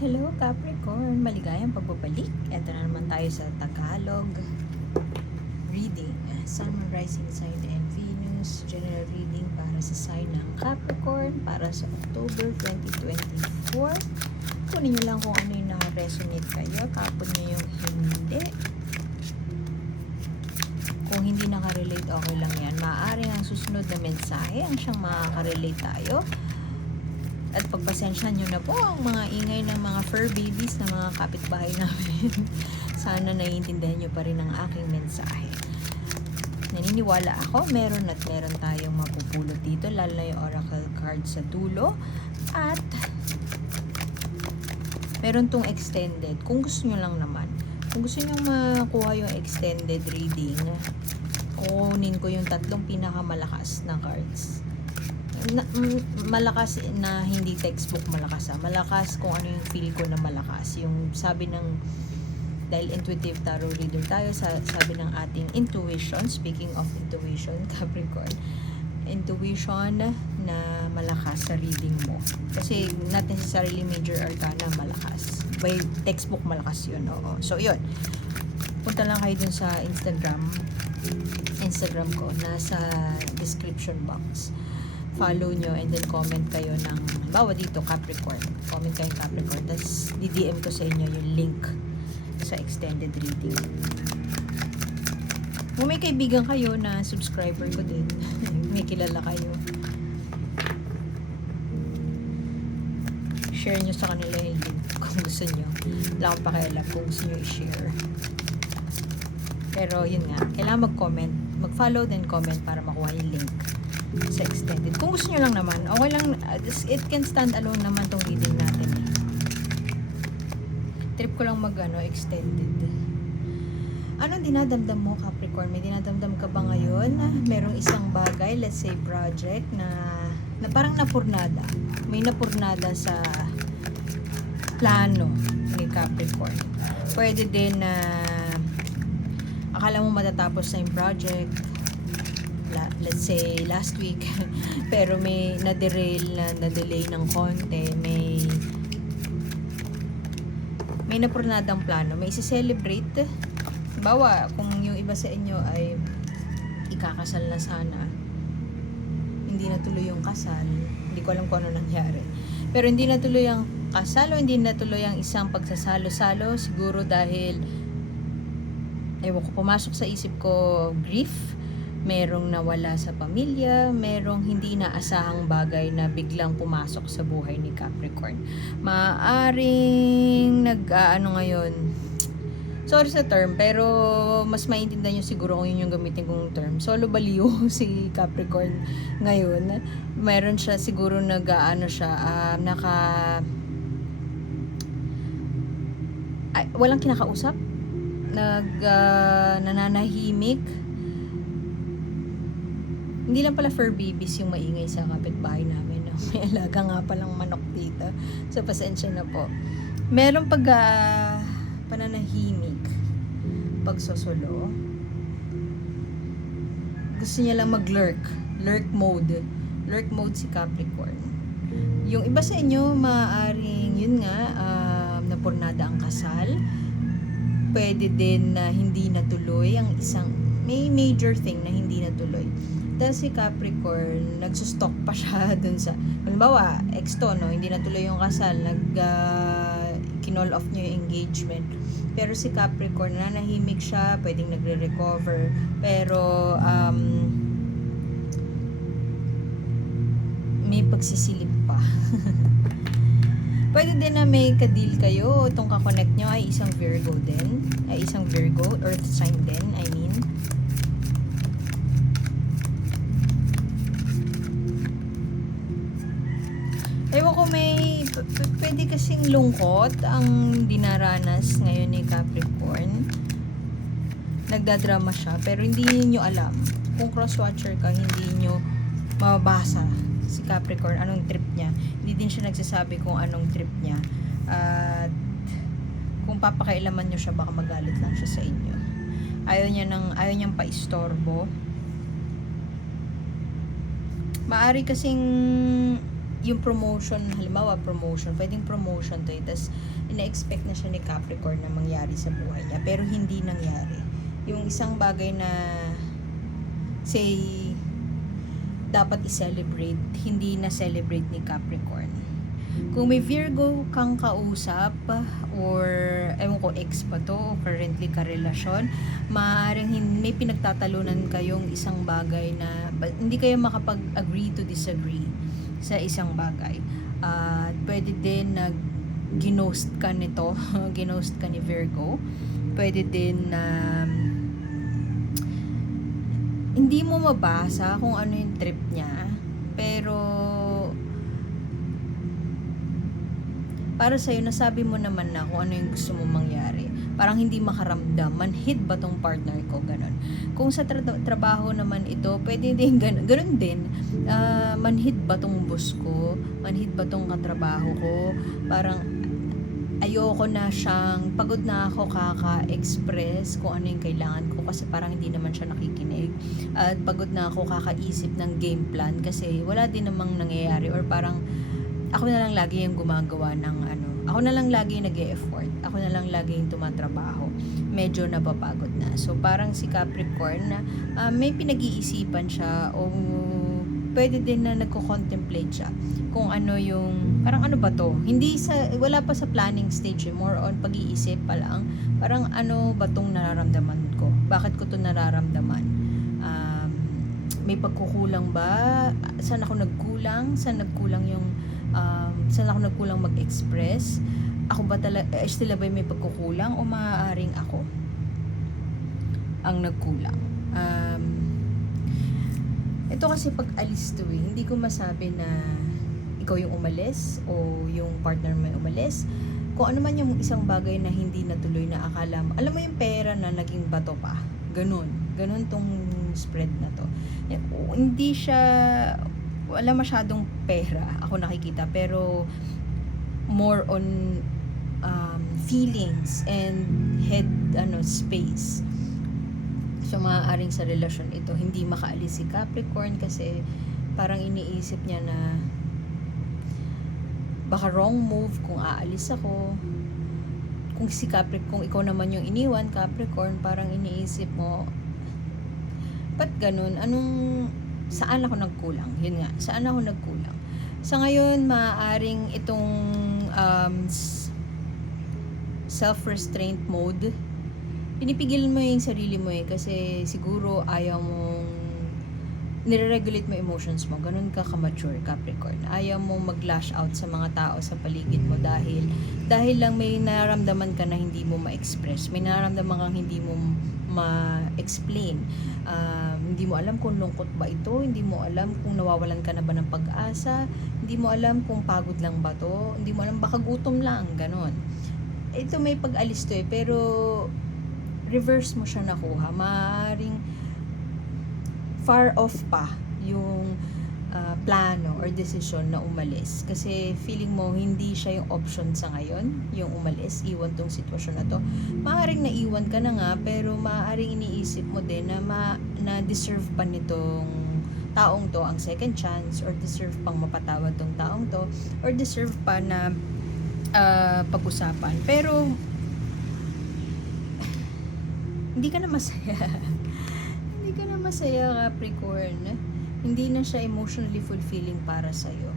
Hello Capricorn, maligayang pagbabalik. Ito na naman tayo sa Tagalog reading. Sun, Moon, Rising Sign and Venus. General reading para sa sign ng Capricorn para sa October 2024. Kunin nyo lang kung ano yung na-resonate kayo. Kapon nyo yung hindi. Kung hindi nakarelate, okay lang yan. Maaari ang susunod na mensahe ang siyang makaka-relate tayo. At pagpasensya nyo na po ang mga ingay ng mga fur babies na mga kapitbahay namin. Sana naiintindihan nyo pa rin ang aking mensahe. Naniniwala ako, meron tayong mapupulot dito, lalo na yung oracle card sa dulo. At meron tong extended. Kung gusto nyo lang naman, kung gusto nyo makuha yung extended reading, kunin ko yung tatlong pinakamalakas na cards. Malakas na hindi textbook malakas malakas kung ano yung feel ko na malakas, yung sabi ng, dahil intuitive tarot reader tayo, sabi ng ating intuition, speaking of intuition, Capricorn, intuition na malakas sa reading mo, kasi not necessarily major arcana malakas, by textbook malakas yun. Oo. So yun, punta lang kayo dun sa Instagram ko, nasa description box, follow nyo and then comment kayo ng bawa dito Capricorn, comment kayo Capricorn, tapos di-DM ko sa inyo yung link sa extended reading. Kung may kaibigan kayo na subscriber ko din, may kilala kayo, share nyo sa kanila yung link kung gusto nyo. Wala akong pakialam kung gusto nyo i-share, pero yun nga, kailangan mag-comment, mag-follow then comment para makuha yung link sa extended. Kung gusto nyo lang naman, okay lang, it can stand alone naman tong reading natin. Trip ko lang extended. Anong dinadamdam mo, Capricorn? May dinadamdam ka ba ngayon? Merong isang bagay, let's say project, na parang napurnada. May napurnada sa plano ni Capricorn. Pwede din na akala mo matatapos na yung project, let's say last week, pero may na-derail, na-delay ng konti, may napurnadang plano, may isi-celebrate. Bawa, kung yung iba sa inyo ay ikakasal na sana, hindi natuloy yung kasal, hindi ko alam kung ano nangyari, pero hindi natuloy ang kasal o hindi natuloy ang isang pagsasalo-salo, siguro dahil ewan ko, pumasok sa isip ko grief, merong nawala sa pamilya, merong hindi inaasahang bagay na biglang pumasok sa buhay ni Capricorn. Maaring ngayon, sorry sa term, pero mas maintindihan nyo siguro kung yun yung gamitin kong term. Solo baliw si Capricorn ngayon. Meron siya siguro walang kinakausap, nananahimik. Hindi lang pala fur babies yung maingay sa kapitbahay namin, no? May alaga nga palang manok dito, so pasensya na po. Merong pananahimik, pagsosolo. Gusto niya lang lurk mode si Capricorn. Yung iba sa inyo, maaaring yun nga, napurnada ang kasal. Pwede din na hindi natuloy ang isang, may major thing na hindi natuloy. Dahil si Capricorn, nagsustock pa siya dun sa, halimbawa, no, hindi natuloy yung kasal, kinall off niya yung engagement. Pero si Capricorn, nanahimik siya, pwedeng nagre-recover, pero may pagsisilip pa. Pwede din na may ka-deal kayo, itong kakonect nyo ay isang Virgo din, ay isang Virgo, earth sign din, I mean. Ewan ko, pwede kasing lungkot ang dinaranas ngayon ni Capricorn. Nagdadrama siya, pero hindi niyo alam. Kung cross-watcher ka, hindi niyo mababasa si Capricorn, anong trip niya. Hindi din siya nagsasabi kung anong trip niya. At kung papakailaman niyo siya, baka magalit lang siya sa inyo. Ayaw niyang paistorbo. Maari kasing yung promotion, halimbawa promotion, pwedeng promotion to, tas ina-expect na siya ni Capricorn na mangyari sa buhay niya, pero hindi nangyari. Yung isang bagay na say dapat i-celebrate, hindi na celebrate ni Capricorn. Kung may Virgo kang kausap, or ewan ko, ex pa to, o currently karelasyon, maaaring may pinagtatalunan kayong isang bagay na hindi kayo makapag-agree to disagree sa isang bagay. At pwede din na ginost ka nito, ginost ka ni Virgo. Pwede din na hindi mo mabasa kung ano yung trip niya, pero para sa'yo, nasabi mo naman na kung ano yung gusto mong mangyari. Parang hindi makaramdam, manhid ba tong partner ko, ganun. Kung sa trabaho naman ito, pwede din ganun din. Manhid ba tong boss ko? Manhid ba tong katrabaho ko? Parang ayoko na siyang, pagod na ako kaka-express kung ano yung kailangan ko, kasi parang hindi naman siya nakikinig. At pagod na ako kakaisip ng game plan kasi wala din namang nangyayari, or parang ako na lang lagi yung gumagawa ng ako na lang lagi yung nag-e-effort, ako na lang lagi yung tumatrabaho, medyo napapagod na. So parang si Capricorn na may pinag-iisipan siya, o pwede din na nagko-contemplate siya kung ano yung, parang ano ba to, wala pa sa planning stage, more on pag-iisip pa lang, parang ano ba tong nararamdaman ko, bakit ko to nararamdaman, may pagkukulang ba, saan ako nagkulang saan ako nagkulang mag-express, ako ba sila ba may pagkukulang, o maaaring ako ang nagkulang. Ito kasi pag alis to hindi ko masabi na ikaw yung umalis o yung partner mo yung umalis. Kung ano man yung isang bagay na hindi natuloy na akala mo, alam mo yung pera na naging bato pa, ganun tong spread na to. Hindi siya, wala masyadong pera ako nakikita, pero more on feelings and head space. So maaaring sa relasyon ito hindi makaalis si Capricorn, kasi parang iniisip niya na baka wrong move kung aalis ako. Kung kung ikaw naman yung iniwan, Capricorn, parang iniisip mo, ba't ganun? Saan ako nagkulang? Yun nga, saan ako nagkulang? Sa ngayon, maaaring itong self-restraint mode, pinipigil mo yung sarili mo kasi siguro ayaw mong nire-regulate mo emotions mo. Ganun ka ka-mature, Capricorn. Ayaw mo mag-lash out sa mga tao sa paligid mo dahil lang may nararamdaman ka na hindi mo ma-express. May nararamdaman kang hindi mo ma-explain. Hindi mo alam kung lungkot ba ito, hindi mo alam kung nawawalan ka na ba ng pag-asa, hindi mo alam kung pagod lang ba to, hindi mo alam, baka gutom lang, ganon. Ito may pag-alis to pero reverse mo siya nakuha. Maaaring far off pa yung plano or decision na umalis, kasi feeling mo hindi siya yung option sa ngayon, yung umalis, iwan tong sitwasyon na to. Maaaring naiwan ka na nga, pero maaaring iniisip mo din na deserve pa nitong taong to ang second chance, or deserve pang mapatawad tong taong to, or deserve pa na pag-usapan, pero hindi ka na masaya. Hindi ka na masaya, Capricorn. Hindi na siya emotionally fulfilling para sa'yo.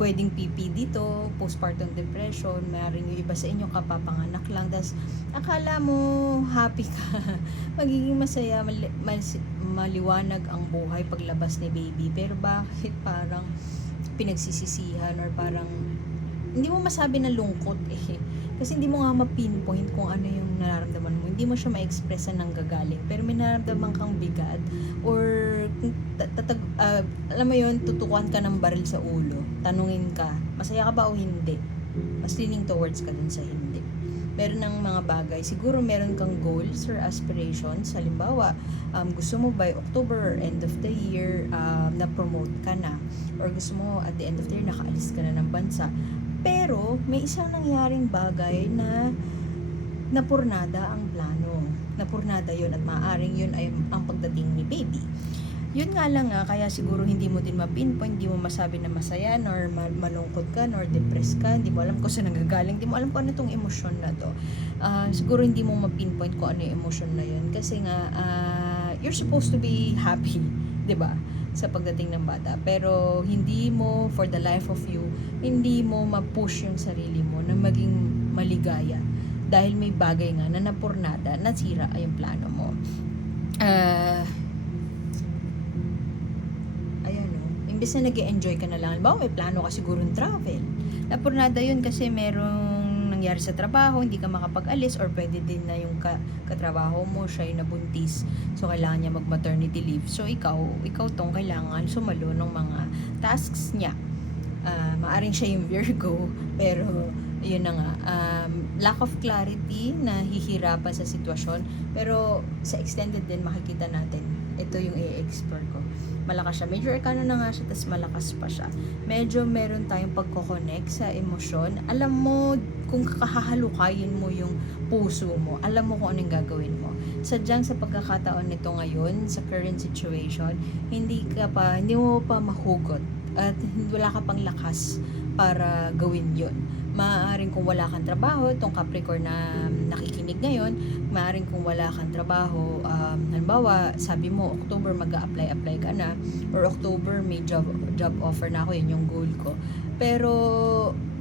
Pwedeng PP dito, postpartum depression, maaaring yung iba sa inyo kapapanganak lang, tas akala mo happy ka, magiging masaya, maliwanag ang buhay paglabas ni baby, pero bakit parang pinagsisisihan, or parang hindi mo masabi na lungkot kasi hindi mo nga ma-pinpoint kung ano yung nararamdaman mo, hindi mo siya ma-express ng gagaling, pero may nararamdaman kang bigat, or alam mo yun, tutukuan ka ng baril sa ulo, tanungin ka, masaya ka ba o hindi, mas leaning towards ka dun sa hindi. Meron ng mga bagay, siguro meron kang goals or aspirations, halimbawa gusto mo by October or end of the year na promote ka na, or gusto mo at the end of the year nakaalis ka na ng bansa, pero may isang nangyaring bagay na napurnada ang plano. Napurnada yun, at maaaring yun ay ang pagdating ni baby. Yun nga lang nga, kaya siguro hindi mo din ma-pinpoint, hindi mo masabi na masaya, nor malungkot ka, nor depressed ka, hindi mo alam kung saan nanggagaling, hindi mo alam kung ano itong emosyon na to. Siguro hindi mo ma-pinpoint kung ano yung emosyon na yun, kasi nga, you're supposed to be happy, di ba? Sa pagdating ng bata. Pero hindi mo, for the life of you, hindi mo ma-push yung sarili mo na maging maligaya. Dahil may bagay nga na napurnada, nasira ay yung plano mo. Imbes na nag-enjoy ka na lang, halimbawa may plano ka sigurong travel, napurnada yun kasi merong nangyari sa trabaho, hindi ka makapag-alis, or pwede din na yung katrabaho mo, siya yung nabuntis, so kailangan niya mag-maternity leave, so ikaw tong kailangan sumalo ng mga tasks niya. Maaring siya yung Virgo, pero yun na nga, lack of clarity, nahihirapan sa sitwasyon, pero sa extended din makikita natin, ito yung i-explore ko. Malakas siya. Major arcana na nga siya, tas malakas pa siya. Medyo meron tayong pagkoconnect sa emosyon. Alam mo, kung kakahalukayin mo yung puso mo, alam mo kung anong gagawin mo. Sadyang sa pagkakataon nito ngayon, sa current situation, hindi mo pa mahugot at wala ka pang lakas para gawin yon. Maaaring kung wala kang trabaho, itong Capricorn na nakikinig ngayon, maaaring kung wala kang trabaho, halimbawa, sabi mo, October mag-a-apply ka na, or October may job offer na ako, yun yung goal ko. Pero,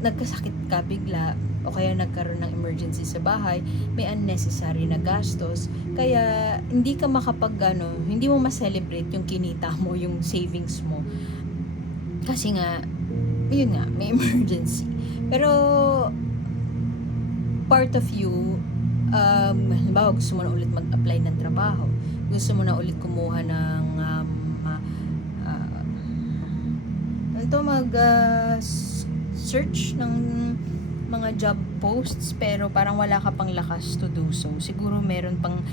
nagkasakit ka bigla, o kaya nagkaroon ng emergency sa bahay, may unnecessary na gastos, kaya hindi ka hindi mo ma-celebrate yung kinita mo, yung savings mo. Kasi nga, yun nga, may emergency. Pero, part of you, halimbawa gusto mo na ulit mag-apply ng trabaho, gusto mo na ulit kumuha ng search ng mga job posts, pero parang wala ka pang lakas to do so. Siguro meron pang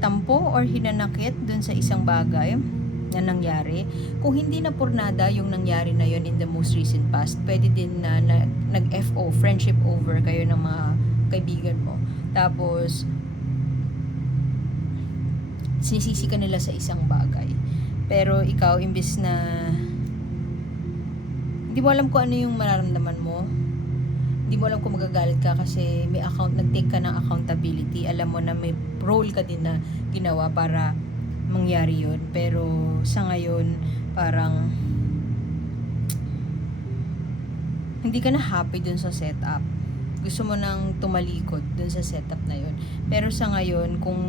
tampo or hinanakit dun sa isang bagay na nangyari. Kung hindi na purnada yung nangyari na yon in the most recent past, pwede din na nag-FO, friendship over kayo ng mga kaibigan mo. Tapos, sinisisi ka nila sa isang bagay. Pero ikaw, imbis na hindi mo alam kung ano yung mararamdaman mo, hindi mo alam kung magagalit ka kasi nag-take ka ng accountability. Alam mo na may role ka din na ginawa para mangyari yun. Pero sa ngayon, parang hindi ka na happy dun sa setup. Gusto mo nang tumalikod dun sa setup na yun. Pero sa ngayon, kung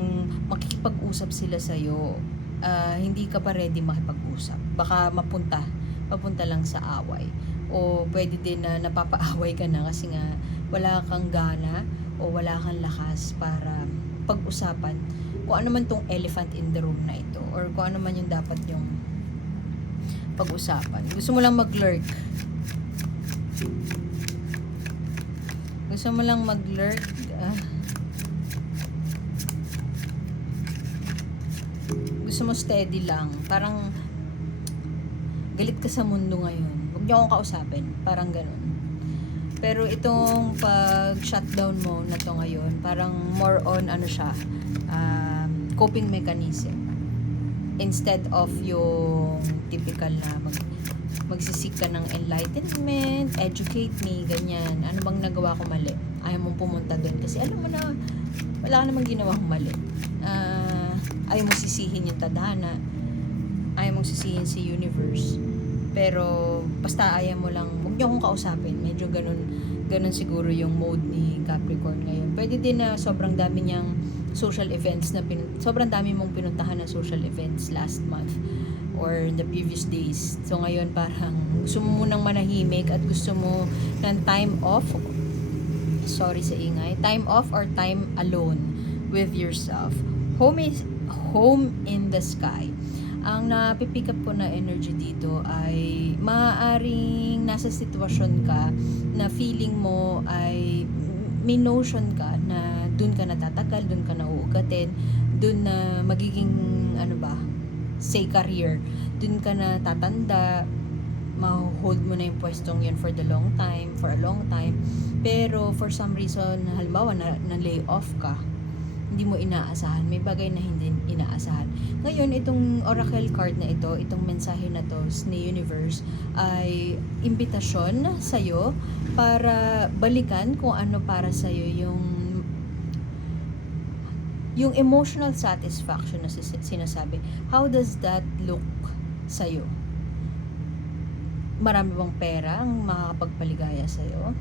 makikipag-usap sila sa'yo, hindi ka pa ready makipag-usap. Baka mapunta lang sa away. O pwede din na napapaaway ka na kasi nga wala kang gana o wala kang lakas para pag-usapan kung ano man tong elephant in the room na ito, or kung ano man yung dapat yung pag-usapan. Gusto mo lang mag-lurk. Gusto mo steady lang. Parang galit ka sa mundo ngayon. Huwag niyo akong kausapin. Parang ganun. Pero itong pag-shutdown mo na to ngayon, parang more on coping mechanism. Instead of yung typical na magsisik ka ng enlightenment, educate me, ganyan. Ano bang nagawa ko mali? Ayaw mong pumunta doon kasi alam mo na wala ka namang ginawang mali. Ayaw mong sisihin yung tadhana, ayaw mong sisihin si universe, pero basta ayaw mo lang, huwag niyo akong kausapin. Medyo ganun siguro yung mode ni Capricorn ngayon. Pwede din na sobrang dami niyang social events sobrang dami mong pinuntahan na social events last month or the previous days. So ngayon parang gusto mo munang manahimik at gusto mo ng time off. Sorry sa ingay. Time off or time alone with yourself. Home in the sky. Ang napipick up ko na energy dito ay maaaring nasa sitwasyon ka na feeling mo ay may notion ka na dun ka natatagal, dun ka nauugatin, dun na magiging say career, dun ka na tatanda, ma-hold mo na yung pwestong yun for a long time, pero for some reason, halimbawa na lay off ka, hindi mo inaasahan, may bagay na hindi inaasahan. Ngayon, itong oracle card na ito, itong mensahe na to ni universe ay imbitasyon sa'yo para balikan kung ano para sa'yo yung emotional satisfaction na sinasabi. How does that look sa'yo? Marami bang pera ang makakapagpaligaya sa'yo?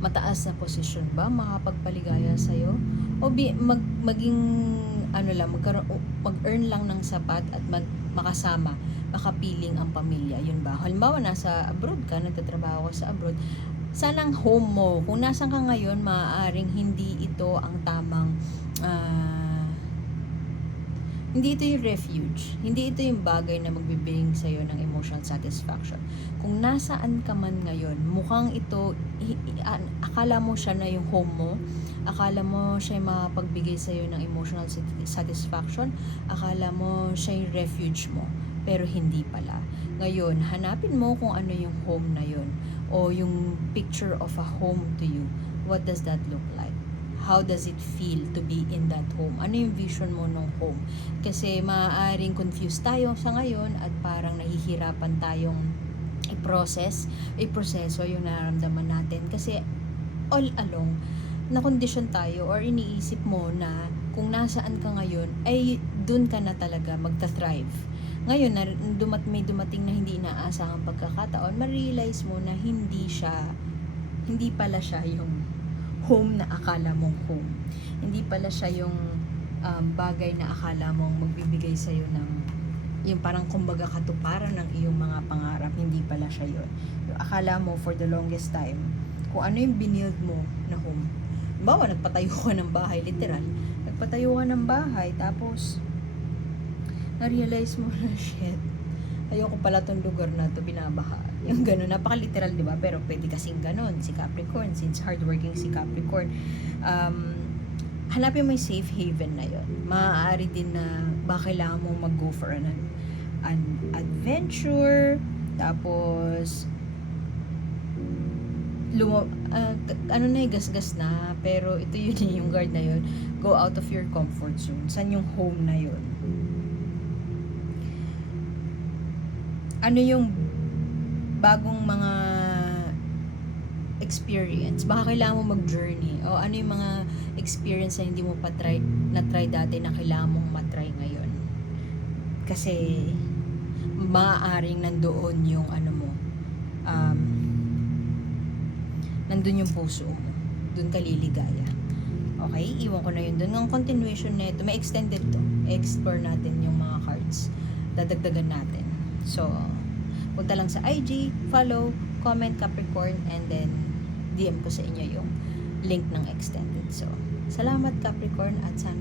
Mataas na posisyon ba makakapagpaligaya sa'yo? O maging mag-earn lang ng sapat at makasama, makapiling ang pamilya, yun ba? Halimbawa, nasa abroad ka, nagtatrabaho ka sa abroad, sanang home mo, kung nasan ka ngayon, maaaring hindi ito ang tamang hindi ito yung refuge, hindi ito yung bagay na magbibigay sa'yo ng emotional satisfaction. Kung nasaan ka man ngayon, mukhang ito, akala mo siya na yung home mo, akala mo siya yung makapagbigay sa'yo ng emotional satisfaction, akala mo siya yung refuge mo, pero hindi pala. Ngayon, hanapin mo kung ano yung home na yun, o yung picture of a home to you. What does that look like? How does it feel to be in that home? Ano yung vision mo ng home? Kasi maaaring confused tayo sa ngayon at parang nahihirapan tayong i-proseso yung nararamdaman natin. Kasi all along, na-condition tayo or iniisip mo na kung nasaan ka ngayon, ay dun ka na talaga magta-thrive. Ngayon, may dumating na hindi inaasahang pagkakataon, ma-realize mo na hindi pala siya yung home na akala mong home. Hindi pala siya yung bagay na akala mong magbibigay sa'yo ng yung parang kumbaga katuparan ng iyong mga pangarap. Hindi pala siya yun. Yung akala mo for the longest time, kung ano yung binild mo na home. Bawa, nagpatayo ka ng bahay, literal. Nagpatayo ka ng bahay, tapos na-realize mo na, shit, ayoko pala tong lugar na to, binabaha. Yung gano'n, napaka-literal, di ba? Pero pwede kasing gano'n, si Capricorn, since hardworking si Capricorn. Hanapin mo yung safe haven na yon. Maaari din na baka kailangan mong mag-go for an adventure, tapos gasgas na, pero ito yun yung guard na yun. Go out of your comfort zone. San yung home na yun? Ano yung bagong mga experience? Baka kailangan mo mag-journey. O ano yung mga experience na hindi mo na-try dati na kailangan mong matry ngayon? Kasi maaaring nandoon yung nandun yung puso mo. Dun ka liligaya. Okay? Iwan ko na yun. Dun ang continuation na ito. May extended to. I-explore natin yung mga cards. Dadagdagan natin. So, punta lang sa IG, follow, comment Capricorn, and then DM ko sa inyo yung link ng extended. So, salamat Capricorn, at sana